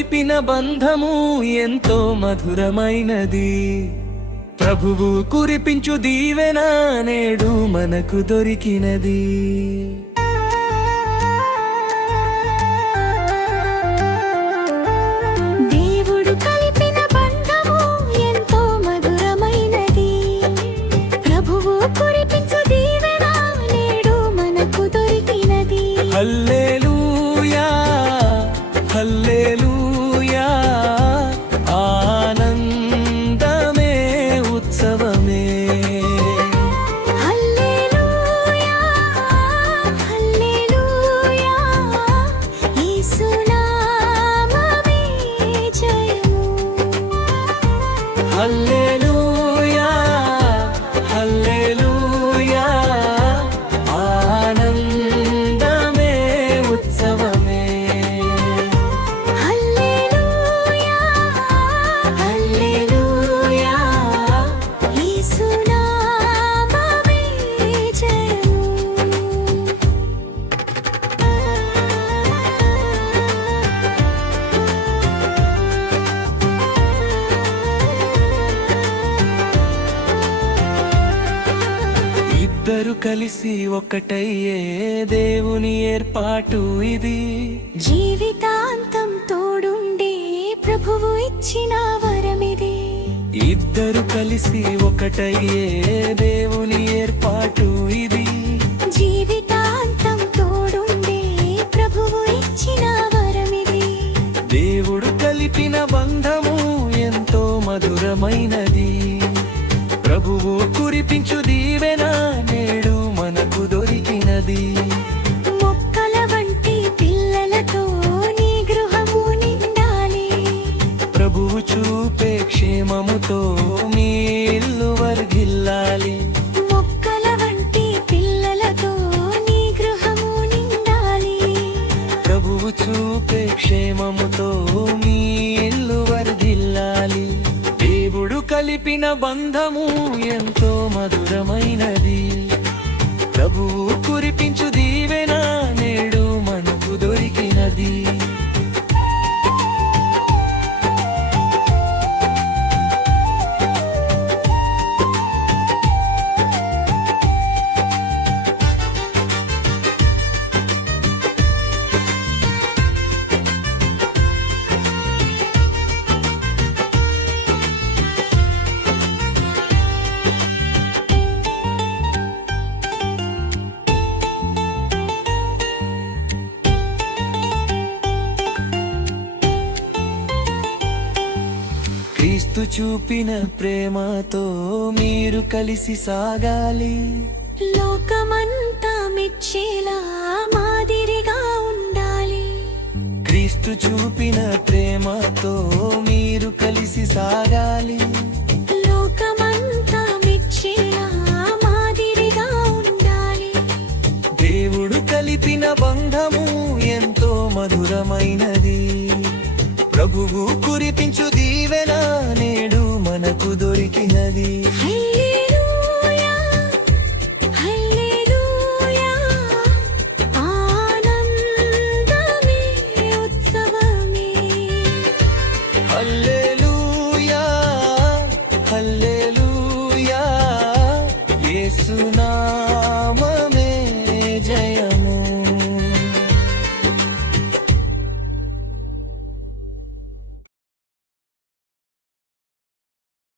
కలిపిన బంధము ఎంతో మధురమైనది. ప్రభువు కురిపించు దీవెన నేడు మనకు దొరికినది. దేవుడు కలిపిన బంధము ఎంతో మధురమైనది. ప్రభువు కురిపించు దీవెన నేడు మనకు దొరికినది. హల్లెలూయా హల్లెలూయా, ఆనందమే ఉత్సవమే. హల్లెలూయా హల్లెలూయా, యేసు నామమే జయము. హల్లెలూయా హల్లెలూయా, ఆనందమే ఉత్సవమే. హల్లెలూయా హల్లెలూయా, యేసు నామమే జయము. ఇద్దరు కలిసి ఒకటయ్యే దేవుని ఏర్పాటు ఇది. జీవితాంతం తోడుండే ప్రభువు ఇచ్చిన వరమిది. ఇద్దరు కలిసి ఒకటయ్యే దేవుని ఏర్పాటు ఇది. జీవితాంతం తోడుండే ప్రభువు ఇచ్చిన వరమిది. దేవుడు కలిపిన బంధము ఎంతో మధురమైనది. ప్రభువు కురిపించు దీవెన నేడు మనకు దొరికినది. మొక్కల వంటి పిల్లలతో నీ గృహము నిండాలి. ప్రభువు చూపే క్షేమముతో మీ ఇల్లు వర్ధిల్లాలి. మొక్కల వంటి పిల్లలతో నీ గృహము నిండాలి. ప్రభువు చూపే క్షేమముతో మీ ఇల్లు వర్ధిల్లాలి. దేవుడు కలిపిన బంధము ఎంతో మధురమైనది. ప్రభువు కురిపించు దీవెన నేడు మనకు దొరికినది. క్రీస్తు చూపిన ప్రేమతో మీరు కలిసి సాగాలి. లోకమంతా మెచ్చేలా మాదిరిగా ఉండాలి. క్రీస్తు చూపిన ప్రేమతో మీరు కలిసి సాగాలి. లోకమంతా మెచ్చేలా మాదిరిగా ఉండాలి. దేవుడు కలిపిన బంధము ఎంతో మధురమైనది. ప్రభువు కురిపించు దీవెన నేడు మనకు దొరికినది.